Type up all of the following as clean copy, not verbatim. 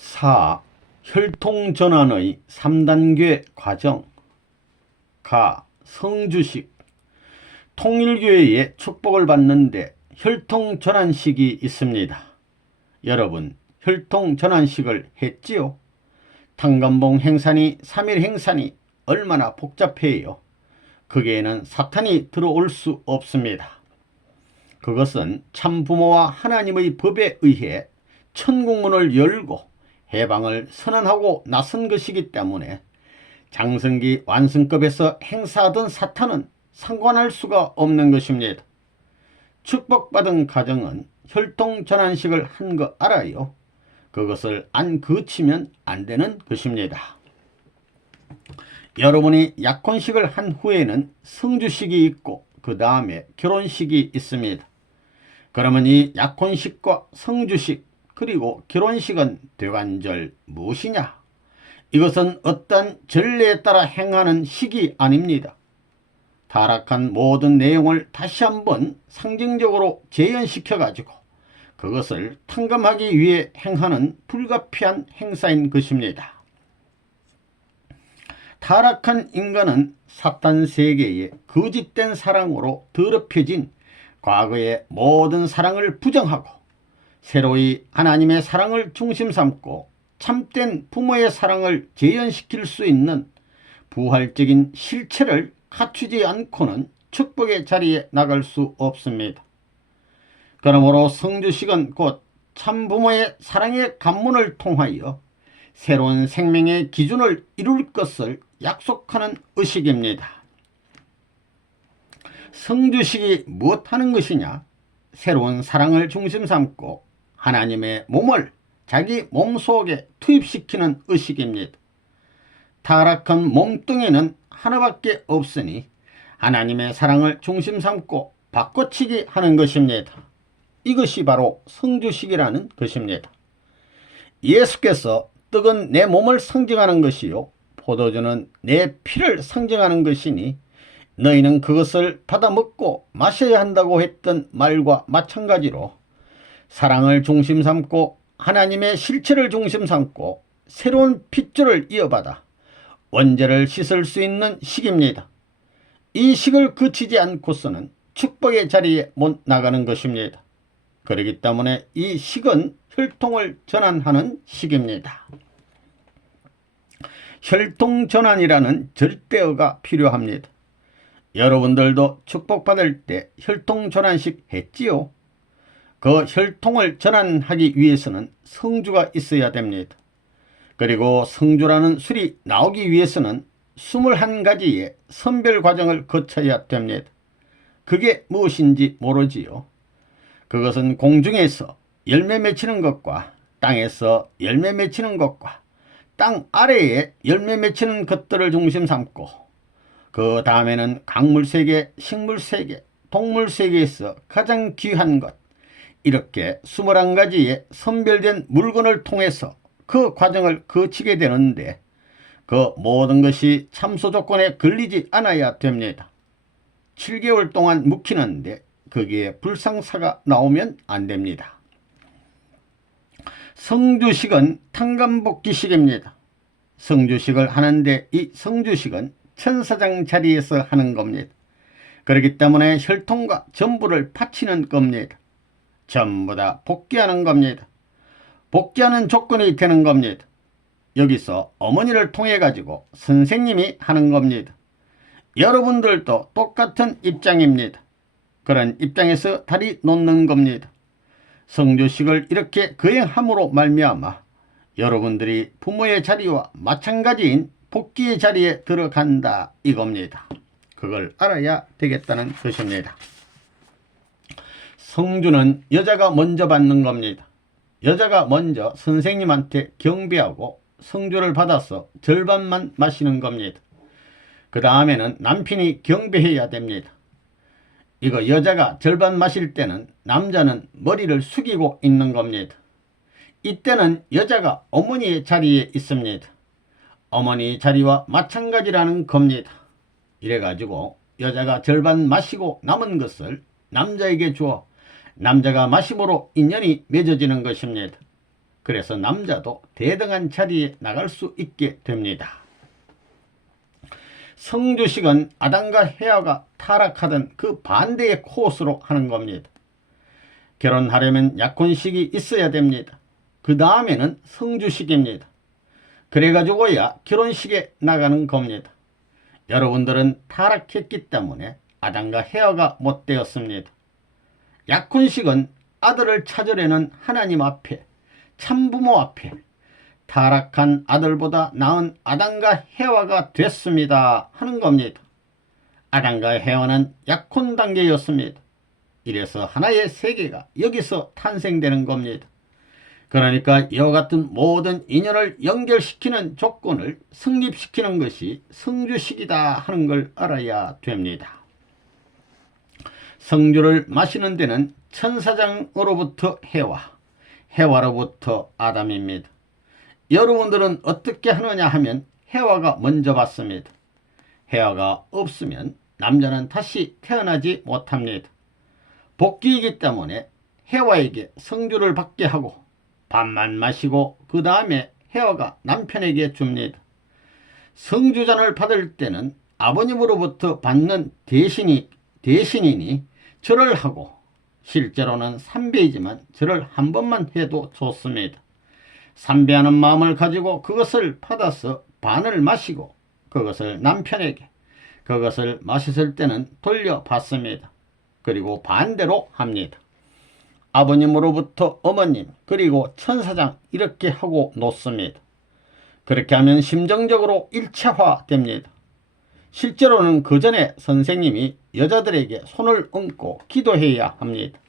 4. 혈통전환의 3단계 과정. 가. 성주식. 통일교회의 축복을 받는데 혈통전환식이 있습니다. 여러분, 혈통전환식을 했지요? 탄감봉 행산이 3일 행산이 얼마나 복잡해요. 거기에는 사탄이 들어올 수 없습니다. 그것은 참부모와 하나님의 법에 의해 천국문을 열고 해방을 선언하고 나선 것이기 때문에 장성기 완성급에서 행사하던 사탄은 상관할 수가 없는 것입니다. 축복받은 가정은 혈통전환식을 한 거 알아요? 그것을 안 거치면 안 되는 것입니다. 여러분이 약혼식을 한 후에는 성주식이 있고 그 다음에 결혼식이 있습니다. 그러면 이 약혼식과 성주식 그리고 결혼식은 대관절 무엇이냐? 이것은 어떤 전례에 따라 행하는 식이 아닙니다. 타락한 모든 내용을 다시 한번 상징적으로 재현시켜 가지고 그것을 탕감하기 위해 행하는 불가피한 행사인 것입니다. 타락한 인간은 사탄 세계의 거짓된 사랑으로 더럽혀진 과거의 모든 사랑을 부정하고 새로이 하나님의 사랑을 중심 삼고 참된 부모의 사랑을 재현시킬 수 있는 부활적인 실체를 갖추지 않고는 축복의 자리에 나갈 수 없습니다. 그러므로 성주식은 곧 참부모의 사랑의 관문을 통하여 새로운 생명의 기준을 이룰 것을 약속하는 의식입니다. 성주식이 무엇하는 것이냐? 새로운 사랑을 중심 삼고 하나님의 몸을 자기 몸속에 투입시키는 의식입니다. 타락한 몸뚱이는 하나밖에 없으니 하나님의 사랑을 중심 삼고 바꿔치기 하는 것입니다. 이것이 바로 성주식이라는 것입니다. 예수께서 떡은 내 몸을 상징하는 것이요 포도주는 내 피를 상징하는 것이니 너희는 그것을 받아 먹고 마셔야 한다고 했던 말과 마찬가지로 사랑을 중심 삼고 하나님의 실체를 중심 삼고 새로운 핏줄을 이어받아 원죄를 씻을 수 있는 식입니다. 이 식을 거치지 않고서는 축복의 자리에 못 나가는 것입니다. 그렇기 때문에 이 식은 혈통을 전환하는 식입니다. 혈통전환이라는 절대어가 필요합니다. 여러분들도 축복받을 때 혈통전환식 했지요? 그 혈통을 전환하기 위해서는 성주가 있어야 됩니다. 그리고 성주라는 술이 나오기 위해서는 21가지의 선별 과정을 거쳐야 됩니다. 그게 무엇인지 모르지요. 그것은 공중에서 열매 맺히는 것과 땅에서 열매 맺히는 것과 땅 아래에 열매 맺히는 것들을 중심 삼고 그 다음에는 강물세계, 식물세계, 동물세계에서 가장 귀한 것 이렇게 21가지의 선별된 물건을 통해서 그 과정을 거치게 되는데 그 모든 것이 참소 조건에 걸리지 않아야 됩니다. 7개월 동안 묵히는데 거기에 불상사가 나오면 안 됩니다. 성주식은 탕감복귀식입니다. 성주식을 하는데 이 성주식은 천사장 자리에서 하는 겁니다. 그렇기 때문에 혈통과 전부를 바치는 겁니다. 전부 다 복귀하는 겁니다. 복귀하는 조건이 되는 겁니다. 여기서 어머니를 통해 가지고 선생님이 하는 겁니다. 여러분들도 똑같은 입장입니다. 그런 입장에서 다리 놓는 겁니다. 성주식을 이렇게 거행함으로 말미암아 여러분들이 부모의 자리와 마찬가지인 복귀의 자리에 들어간다 이겁니다. 그걸 알아야 되겠다는 것입니다. 성주는 여자가 먼저 받는 겁니다. 여자가 먼저 선생님한테 경배하고 성주를 받아서 절반만 마시는 겁니다. 그 다음에는 남편이 경배해야 됩니다. 이거 여자가 절반 마실 때는 남자는 머리를 숙이고 있는 겁니다. 이때는 여자가 어머니의 자리에 있습니다. 어머니 자리와 마찬가지라는 겁니다. 이래가지고 여자가 절반 마시고 남은 것을 남자에게 주어 남자가 마심으로 인연이 맺어지는 것입니다. 그래서 남자도 대등한 자리에 나갈 수 있게 됩니다. 성주식은 아담과 해와가 타락하던 그 반대의 코스로 하는 겁니다. 결혼하려면 약혼식이 있어야 됩니다. 그 다음에는 성주식입니다. 그래가지고야 결혼식에 나가는 겁니다. 여러분들은 타락했기 때문에 아담과 해와가 못 되었습니다. 약혼식은 아들을 찾으려는 하나님 앞에, 참부모 앞에 타락한 아들보다 나은 아담과 해와가 됐습니다 하는 겁니다. 아담과 해와는 약혼 단계였습니다. 이래서 하나의 세계가 여기서 탄생되는 겁니다. 그러니까 이와 같은 모든 인연을 연결시키는 조건을 성립시키는 것이 성주식이다 하는 걸 알아야 됩니다. 성주를 마시는 데는 천사장으로부터 해와, 해와로부터 아담입니다. 여러분들은 어떻게 하느냐 하면 해와가 먼저 받습니다. 해와가 없으면 남자는 다시 태어나지 못합니다. 복귀이기 때문에 해와에게 성주를 받게 하고 반만 마시고 그 다음에 해와가 남편에게 줍니다. 성주잔을 받을 때는 아버님으로부터 받는 대신이니 절을 하고, 실제로는 삼배이지만 절을 한 번만 해도 좋습니다. 삼배하는 마음을 가지고 그것을 받아서 반을 마시고 그것을 남편에게, 그것을 마셨을 때는 돌려받습니다. 그리고 반대로 합니다. 아버님으로부터 어머님, 그리고 천사장 이렇게 하고 놓습니다. 그렇게 하면 심정적으로 일체화됩니다. 실제로는 그 전에 선생님이 여자들에게 손을 얹고 기도해야 합니다.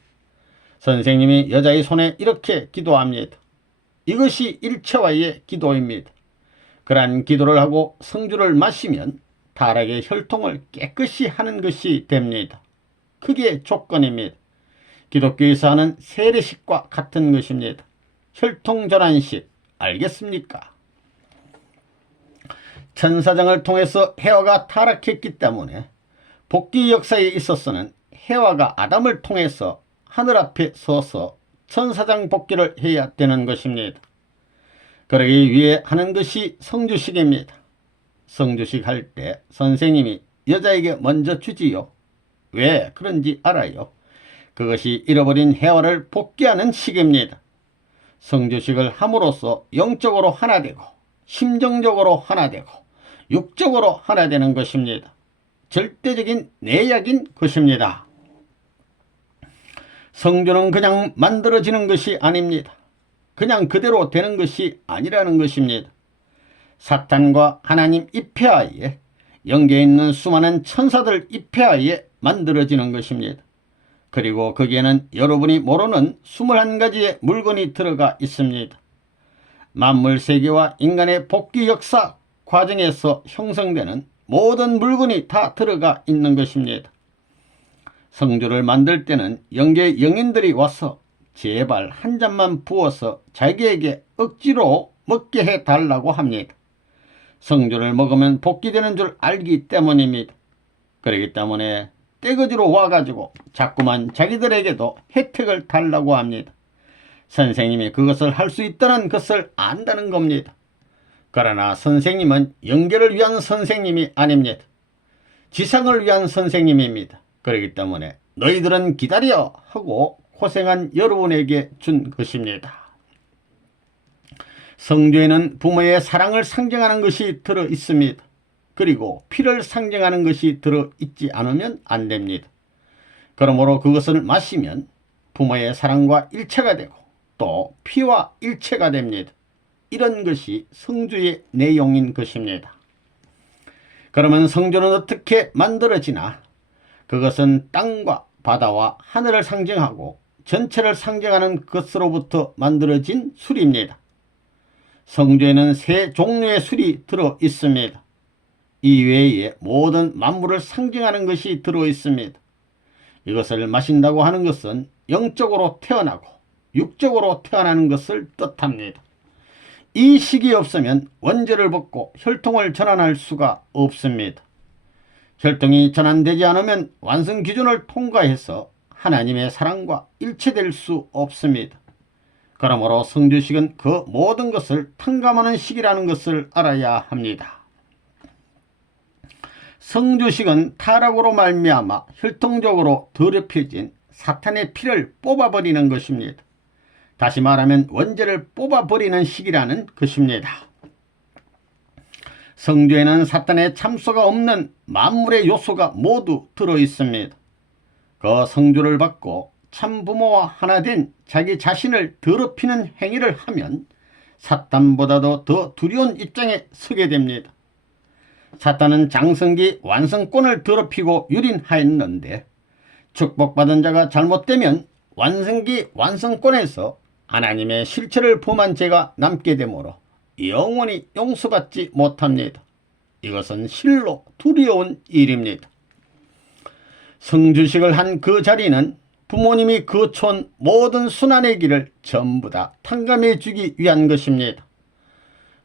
선생님이 여자의 손에 이렇게 기도합니다. 이것이 일체화의 기도입니다. 그러한 기도를 하고 성주를 마시면 타락의 혈통을 깨끗이 하는 것이 됩니다. 그게 조건입니다. 기독교에서 하는 세례식과 같은 것입니다. 혈통전환식, 알겠습니까? 천사장을 통해서 해와가 타락했기 때문에 복귀 역사에 있어서는 해와가 아담을 통해서 하늘 앞에 서서 천사장 복귀를 해야 되는 것입니다. 그러기 위해 하는 것이 성주식입니다. 성주식 할 때 선생님이 여자에게 먼저 주지요. 왜 그런지 알아요? 그것이 잃어버린 해와를 복귀하는 식입니다. 성주식을 함으로써 영적으로 하나 되고, 심정적으로 하나 되고, 육적으로 하나 되는 것입니다. 절대적인 내약인 것입니다. 성주는 그냥 만들어지는 것이 아닙니다. 그냥 그대로 되는 것이 아니라는 것입니다. 사탄과 하나님 입회하에, 영계에 있는 수많은 천사들 입회하에 만들어지는 것입니다. 그리고 거기에는 여러분이 모르는 21가지의 물건이 들어가 있습니다. 만물 세계와 인간의 복귀 역사 과정에서 형성되는 모든 물건이 다 들어가 있는 것입니다. 성주를 만들 때는 영계 영인들이 와서 제발 한 잔만 부어서 자기에게 억지로 먹게 해달라고 합니다. 성주를 먹으면 복귀되는 줄 알기 때문입니다. 그렇기 때문에 떼거지로 와가지고 자꾸만 자기들에게도 혜택을 달라고 합니다. 선생님이 그것을 할 수 있다는 것을 안다는 겁니다. 그러나 선생님은 영계를 위한 선생님이 아닙니다. 지상을 위한 선생님입니다. 그렇기 때문에 너희들은 기다려 하고 고생한 여러분에게 준 것입니다. 성주에는 부모의 사랑을 상징하는 것이 들어 있습니다. 그리고 피를 상징하는 것이 들어있지 않으면 안 됩니다. 그러므로 그것을 마시면 부모의 사랑과 일체가 되고 또 피와 일체가 됩니다. 이런 것이 성주의 내용인 것입니다. 그러면 성주는 어떻게 만들어지나? 그것은 땅과 바다와 하늘을 상징하고 전체를 상징하는 것으로부터 만들어진 술입니다. 성주에는 세 종류의 술이 들어 있습니다. 이외에 모든 만물을 상징하는 것이 들어있습니다. 이것을 마신다고 하는 것은 영적으로 태어나고 육적으로 태어나는 것을 뜻합니다. 이 식이 없으면 원죄를 벗고 혈통을 전환할 수가 없습니다. 혈통이 전환되지 않으면 완성 기준을 통과해서 하나님의 사랑과 일체될 수 없습니다. 그러므로 성주식은 그 모든 것을 탕감하는 식이라는 것을 알아야 합니다. 성주식은 타락으로 말미암아 혈통적으로 더럽혀진 사탄의 피를 뽑아버리는 것입니다. 다시 말하면 원죄를 뽑아버리는 식이라는 것입니다. 성주에는 사탄의 참소가 없는 만물의 요소가 모두 들어있습니다. 그 성주를 받고 참부모와 하나 된 자기 자신을 더럽히는 행위를 하면 사탄보다도 더 두려운 입장에 서게 됩니다. 사탄은 장성기 완성권을 더럽히고 유린하였는데 축복받은 자가 잘못되면 완성기 완성권에서 하나님의 실체를 범한 죄가 남게 되므로 영원히 용서받지 못합니다. 이것은 실로 두려운 일입니다. 성주식을 한 그 자리는 부모님이 거쳐온 모든 순환의 길을 전부 다 탕감해 주기 위한 것입니다.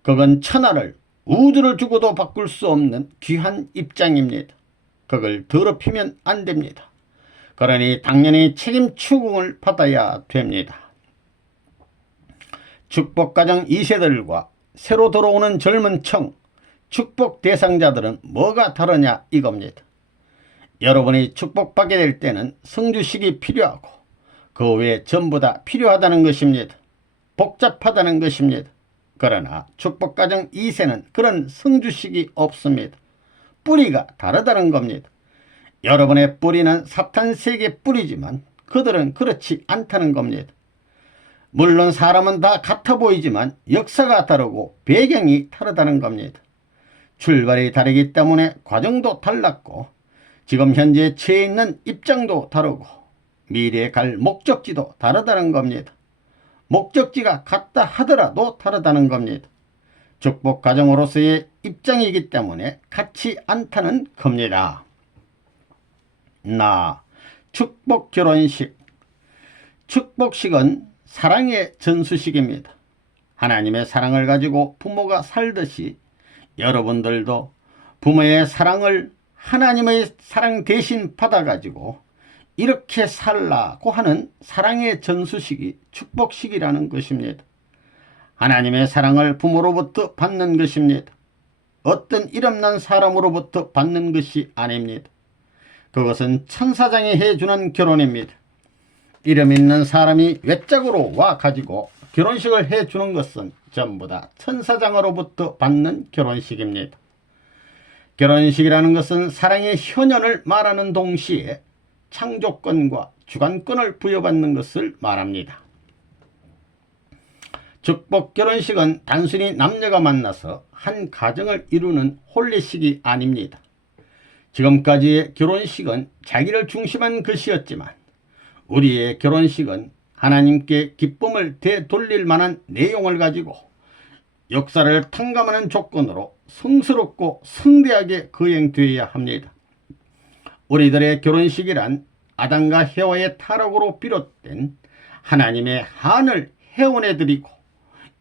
그건 천하를 우주를 주고도 바꿀 수 없는 귀한 입장입니다. 그걸 더럽히면 안 됩니다. 그러니 당연히 책임 추궁을 받아야 됩니다. 축복가정 2세들과 새로 들어오는 젊은 청, 축복 대상자들은 뭐가 다르냐 이겁니다. 여러분이 축복받게 될 때는 성주식이 필요하고 그 외에 전부 다 필요하다는 것입니다. 복잡하다는 것입니다. 그러나 축복가정 2세는 그런 성주식이 없습니다. 뿌리가 다르다는 겁니다. 여러분의 뿌리는 사탄세계 뿌리지만 그들은 그렇지 않다는 겁니다. 물론 사람은 다 같아 보이지만 역사가 다르고 배경이 다르다는 겁니다. 출발이 다르기 때문에 과정도 달랐고 지금 현재 처해 있는 입장도 다르고 미래에 갈 목적지도 다르다는 겁니다. 목적지가 같다 하더라도 다르다는 겁니다. 축복 가정으로서의 입장이기 때문에 같지 않다는 겁니다. 축복 결혼식. 축복식은 사랑의 전수식입니다. 하나님의 사랑을 가지고 부모가 살듯이 여러분들도 부모의 사랑을 하나님의 사랑 대신 받아가지고 이렇게 살라고 하는 사랑의 전수식이 축복식이라는 것입니다. 하나님의 사랑을 부모로부터 받는 것입니다. 어떤 이름난 사람으로부터 받는 것이 아닙니다. 그것은 천사장이 해주는 결혼입니다. 이름 있는 사람이 외짝으로 와가지고 결혼식을 해주는 것은 전부 다 천사장으로부터 받는 결혼식입니다. 결혼식이라는 것은 사랑의 현현을 말하는 동시에 창조권과 주관권을 부여받는 것을 말합니다. 축복 결혼식은 단순히 남녀가 만나서 한 가정을 이루는 혼례식이 아닙니다. 지금까지의 결혼식은 자기를 중심한 것이었지만 우리의 결혼식은 하나님께 기쁨을 되돌릴 만한 내용을 가지고 역사를 탕감하는 조건으로 성스럽고 성대하게 거행되어야 합니다. 우리들의 결혼식이란 아담과 해와의 타락으로 비롯된 하나님의 한을 회원해드리고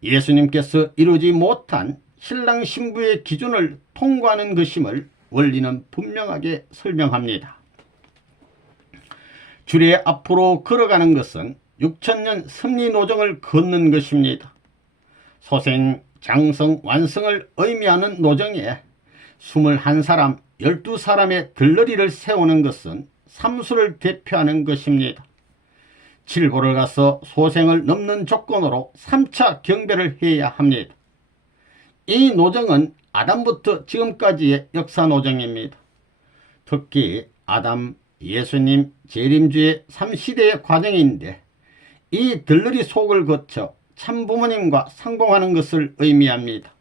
예수님께서 이루지 못한 신랑 신부의 기준을 통과하는 것임을 원리는 분명하게 설명합니다. 주례 앞으로 걸어가는 것은 6천년 섭리노정을 걷는 것입니다. 소생, 장성, 완성을 의미하는 노정에 21사람, 12사람의 들러리를 세우는 것은 삼수를 대표하는 것입니다. 칠보를 가서 소생을 넘는 조건으로 3차 경배를 해야 합니다. 이 노정은 아담부터 지금까지의 역사 노정입니다. 특히 아담, 예수님, 재림주의 3시대의 과정인데 이 들러리 속을 거쳐 참부모님과 상봉하는 것을 의미합니다.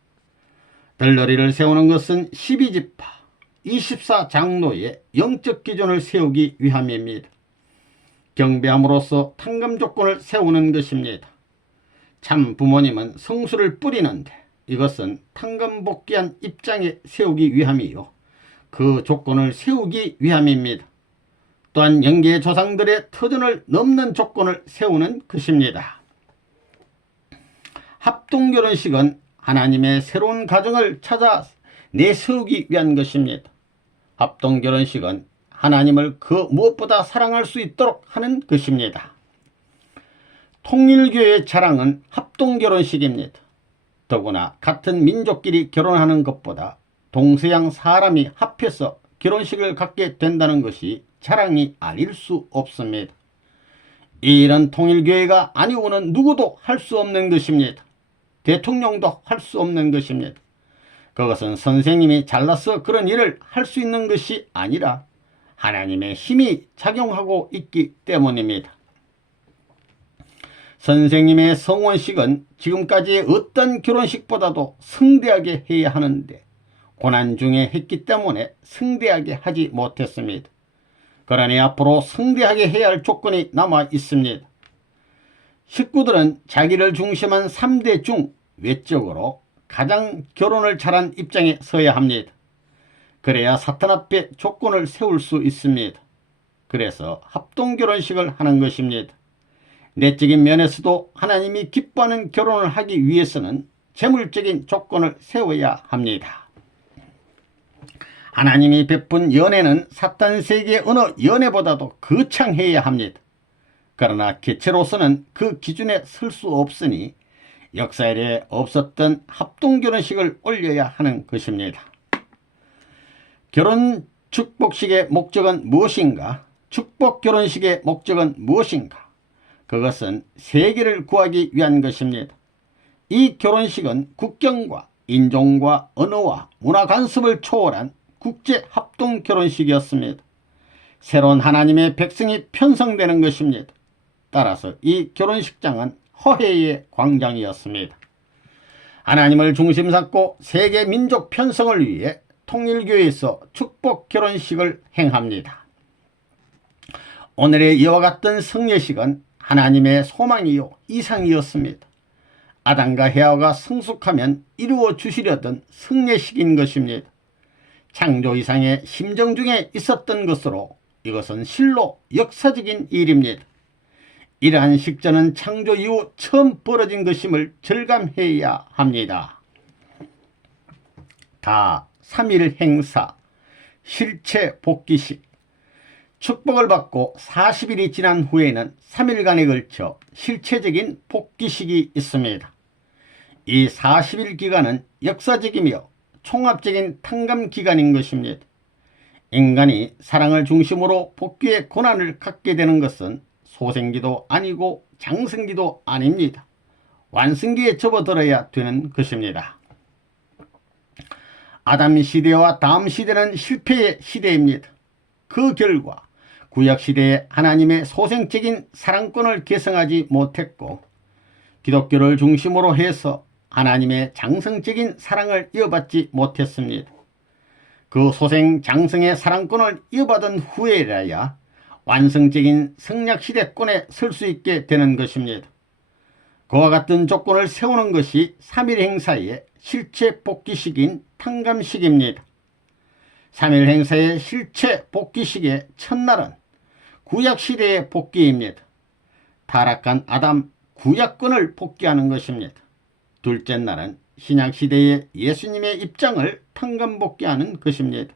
들러리를 세우는 것은 12지파, 24장로의 영적 기준을 세우기 위함입니다. 경배함으로써 탕감 조건을 세우는 것입니다. 참 부모님은 성수를 뿌리는데 이것은 탕감 복귀한 입장에 세우기 위함이요 그 조건을 세우기 위함입니다. 또한 영계 조상들의 터전을 넘는 조건을 세우는 것입니다. 합동결혼식은 하나님의 새로운 가정을 찾아 내세우기 위한 것입니다. 통일교의 자랑은 합동결혼식입니다. 더구나 같은 민족끼리 결혼하는 것보다 동서양 사람이 합해서 결혼식을 갖게 된다는 것이 자랑이 아닐 수 없습니다. 이 일은 통일교회가 아니고는 누구도 할 수 없는 것입니다. 대통령도 할 수 없는 것입니다. 그것은 선생님이 잘나서 그런 일을 할 수 있는 것이 아니라 하나님의 힘이 작용하고 있기 때문입니다. 선생님의 성원식은 지금까지의 어떤 결혼식보다도 성대하게 해야 하는데 고난 중에 했기 때문에 성대하게 하지 못했습니다. 그러니 앞으로 성대하게 해야 할 조건이 남아 있습니다. 식구들은 자기를 중심한 3대 중 외적으로 가장 결혼을 잘한 입장에 서야 합니다. 그래야 사탄 앞에 조건을 세울 수 있습니다. 그래서 합동결혼식을 하는 것입니다. 내적인 면에서도 하나님이 기뻐하는 결혼을 하기 위해서는 재물적인 조건을 세워야 합니다. 하나님이 베푼 연애는 사탄 세계의 어느 연애보다도 거창해야 합니다. 그러나 개체로서는 그 기준에 설 수 없으니 역사에 없었던 합동결혼식을 올려야 하는 것입니다. 결혼 축복식의 목적은 무엇인가? 축복결혼식의 목적은 무엇인가? 그것은 세계를 구하기 위한 것입니다. 이 결혼식은 국경과 인종과 언어와 문화 간섭을 초월한 국제 합동 결혼식이었습니다. 새로운 하나님의 백성이 편성되는 것입니다. 따라서 이 결혼식장은 허회의 광장이었습니다. 하나님을 중심 삼고 세계 민족 편성을 위해 통일교회에서 축복 결혼식을 행합니다. 오늘의 이와 같은 성례식은 하나님의 소망이요 이상이었습니다. 아담과 헤아가 성숙하면 이루어 주시려던 성례식인 것입니다. 창조 이상의 심정 중에 있었던 것으로 이것은 실로 역사적인 일입니다. 이러한 식전은 창조 이후 처음 벌어진 것임을 절감해야 합니다. 다 3일 행사, 실체 복귀식. 축복을 받고 40일이 지난 후에는 3일간에 걸쳐 실체적인 복귀식이 있습니다. 이 40일 기간은 역사적이며 총합적인 탕감 기간인 것입니다. 인간이 사랑을 중심으로 복귀의 고난을 갖게 되는 것은 소생기도 아니고 장생기도 아닙니다. 완성기에 접어들어야 되는 것입니다. 아담 시대와 다음 시대는 실패의 시대입니다. 그 결과 구약시대에 하나님의 소생적인 사랑권을 계승하지 못했고 기독교를 중심으로 해서 하나님의 장성적인 사랑을 이어받지 못했습니다. 그 소생 장성의 사랑권을 이어받은 후에라야 완성적인 성약시대권에 설 수 있게 되는 것입니다. 그와 같은 조건을 세우는 것이 3일 행사의 실체 복귀식인 탕감식입니다. 3일 행사의 실체 복귀식의 첫날은 구약시대의 복귀입니다. 타락한 아담 구약권을 복귀하는 것입니다. 둘째 날은 신약시대의 예수님의 입장을 탕감 복귀하는 것입니다.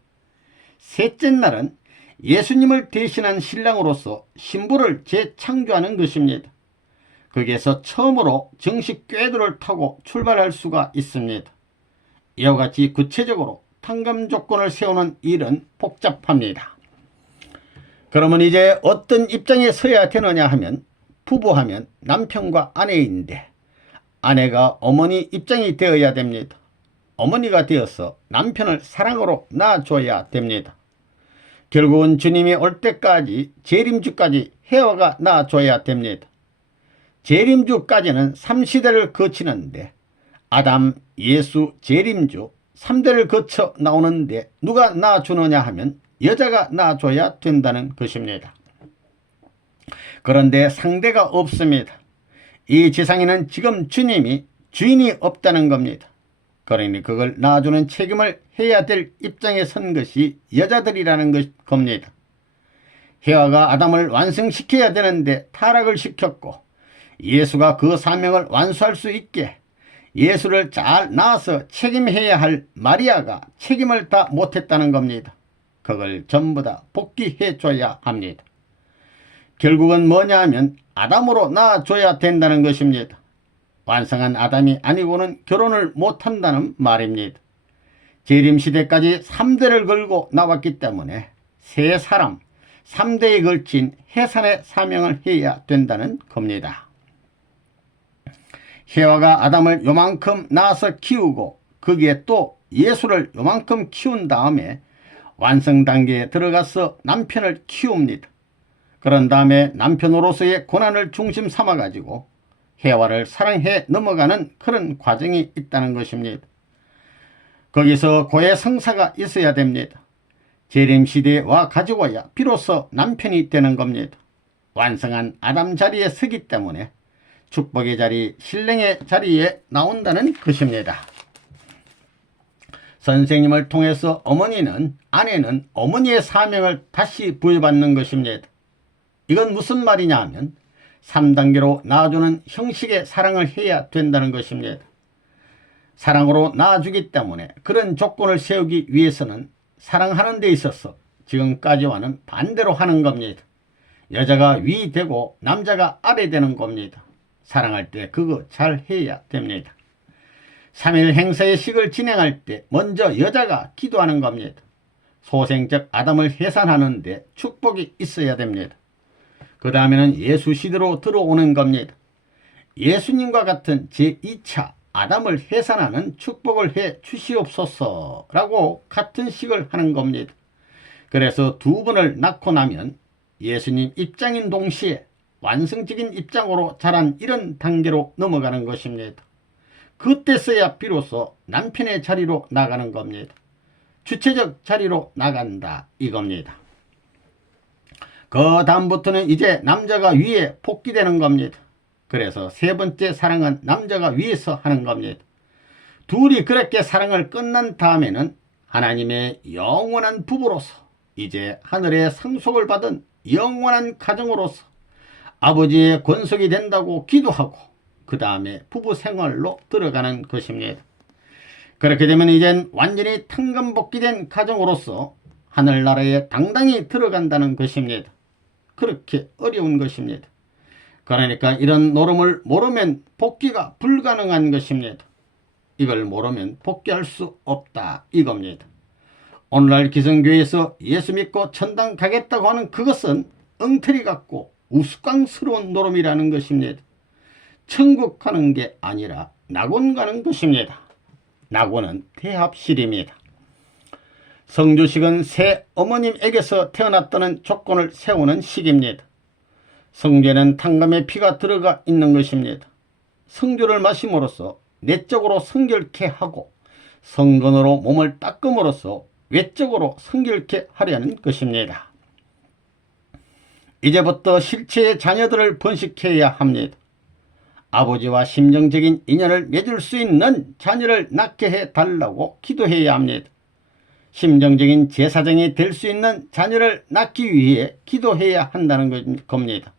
셋째 날은 예수님을 대신한 신랑으로서 신부를 재창조하는 것입니다. 거기에서 처음으로 정식 궤도를 타고 출발할 수가 있습니다. 이와 같이 구체적으로 탕감 조건을 세우는 일은 복잡합니다. 그러면 이제 어떤 입장에 서야 되느냐 하면 부부하면 남편과 아내인데 아내가 어머니 입장이 되어야 됩니다. 어머니가 되어서 남편을 사랑으로 낳아줘야 됩니다. 결국은 주님이 올 때까지 재림주까지 헤어가 낳아줘야 됩니다. 재림주까지는 3시대를 거치는데 아담, 예수, 재림주 3대를 거쳐 나오는데 누가 낳아주느냐 하면 여자가 낳아줘야 된다는 것입니다. 그런데 상대가 없습니다. 이 지상에는 지금 주님이 주인이 없다는 겁니다. 그러니 그걸 낳아주는 책임을 해야 될 입장에 선 것이 여자들이라는 겁니다. 헤아가 아담을 완성시켜야 되는데 타락을 시켰고 예수가 그 사명을 완수할 수 있게 예수를 잘 낳아서 책임해야 할 마리아가 책임을 다 못했다는 겁니다. 그걸 전부 다 복귀해 줘야 합니다. 결국은 뭐냐 하면 아담으로 낳아줘야 된다는 것입니다. 완성한 아담이 아니고는 결혼을 못한다는 말입니다. 재림시대까지 3대를 걸고 나왔기 때문에 세 사람 3대에 걸친 해산의 사명을 해야 된다는 겁니다. 해와가 아담을 요만큼 낳아서 키우고 거기에 또 예수를 요만큼 키운 다음에 완성 단계에 들어가서 남편을 키웁니다. 그런 다음에 남편으로서의 고난을 중심 삼아 가지고 해와를 사랑해 넘어가는 그런 과정이 있다는 것입니다. 거기서 고해 성사가 있어야 됩니다. 재림시대에 와 가지고야 비로소 남편이 되는 겁니다. 완성한 아담 자리에 서기 때문에 축복의 자리, 신령의 자리에 나온다는 것입니다. 선생님을 통해서 아내는 어머니의 사명을 다시 부여받는 것입니다. 이건 무슨 말이냐 하면 3단계로 낳아주는 형식의 사랑을 해야 된다는 것입니다. 사랑으로 낳아주기 때문에 그런 조건을 세우기 위해서는 사랑하는 데 있어서 지금까지와는 반대로 하는 겁니다. 여자가 위 되고 남자가 아래 되는 겁니다. 사랑할 때 그거 잘 해야 됩니다. 3일 행사의 식을 진행할 때 먼저 여자가 기도하는 겁니다. 소생적 아담을 해산하는 데 축복이 있어야 됩니다. 그 다음에는 예수 시대로 들어오는 겁니다. 예수님과 같은 제2차 아담을 해산하는 축복을 해 주시옵소서 라고 같은 식을 하는 겁니다. 그래서 두 분을 낳고 나면 예수님 입장인 동시에 완성적인 입장으로 자란 이런 단계로 넘어가는 것입니다. 그때서야 비로소 남편의 자리로 나가는 겁니다. 주체적 자리로 나간다 이겁니다. 그 다음부터는 이제 남자가 위에 복귀되는 겁니다. 그래서 세 번째 사랑은 남자가 위에서 하는 겁니다. 둘이 그렇게 사랑을 끝난 다음에는 하나님의 영원한 부부로서 이제 하늘의 상속을 받은 영원한 가정으로서 아버지의 권속이 된다고 기도하고 그 다음에 부부 생활로 들어가는 것입니다. 그렇게 되면 이젠 완전히 탕감복귀된 가정으로서 하늘나라에 당당히 들어간다는 것입니다. 그렇게 어려운 것입니다. 그러니까 이런 노름을 모르면 복귀가 불가능한 것입니다. 이걸 모르면 복귀할 수 없다 이겁니다. 오늘날 기성교회에서 예수 믿고 천당 가겠다고 하는 그것은 엉터리 같고 우스꽝스러운 노름이라는 것입니다. 천국 가는 게 아니라 낙원 가는 것입니다. 낙원은 대합실입니다. 성주식은 새 어머님에게서 태어났다는 조건을 세우는 식입니다. 성죄는 탕감의 피가 들어가 있는 것입니다. 성주를 마심으로써 내적으로 성결케 하고 성건으로 몸을 닦음으로써 외적으로 성결케 하려는 것입니다. 이제부터 실체의 자녀들을 번식해야 합니다. 아버지와 심정적인 인연을 맺을 수 있는 자녀를 낳게 해달라고 기도해야 합니다. 심정적인 제사장이 될 수 있는 자녀를 낳기 위해 기도해야 한다는 겁니다.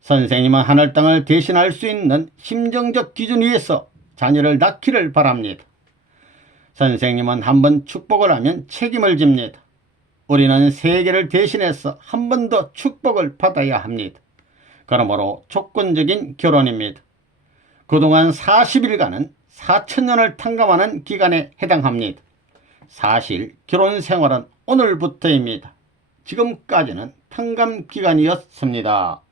선생님은 하늘 땅을 대신할 수 있는 심정적 기준 위에서 자녀를 낳기를 바랍니다. 선생님은 한번 축복을 하면 책임을 집니다. 우리는 세계를 대신해서 한 번 더 축복을 받아야 합니다. 그러므로 조건적인 결혼입니다. 그동안 40일간은 4,000년을 탕감하는 기간에 해당합니다. 사실 결혼 생활은 오늘부터입니다. 지금까지는 탕감 기간이었습니다.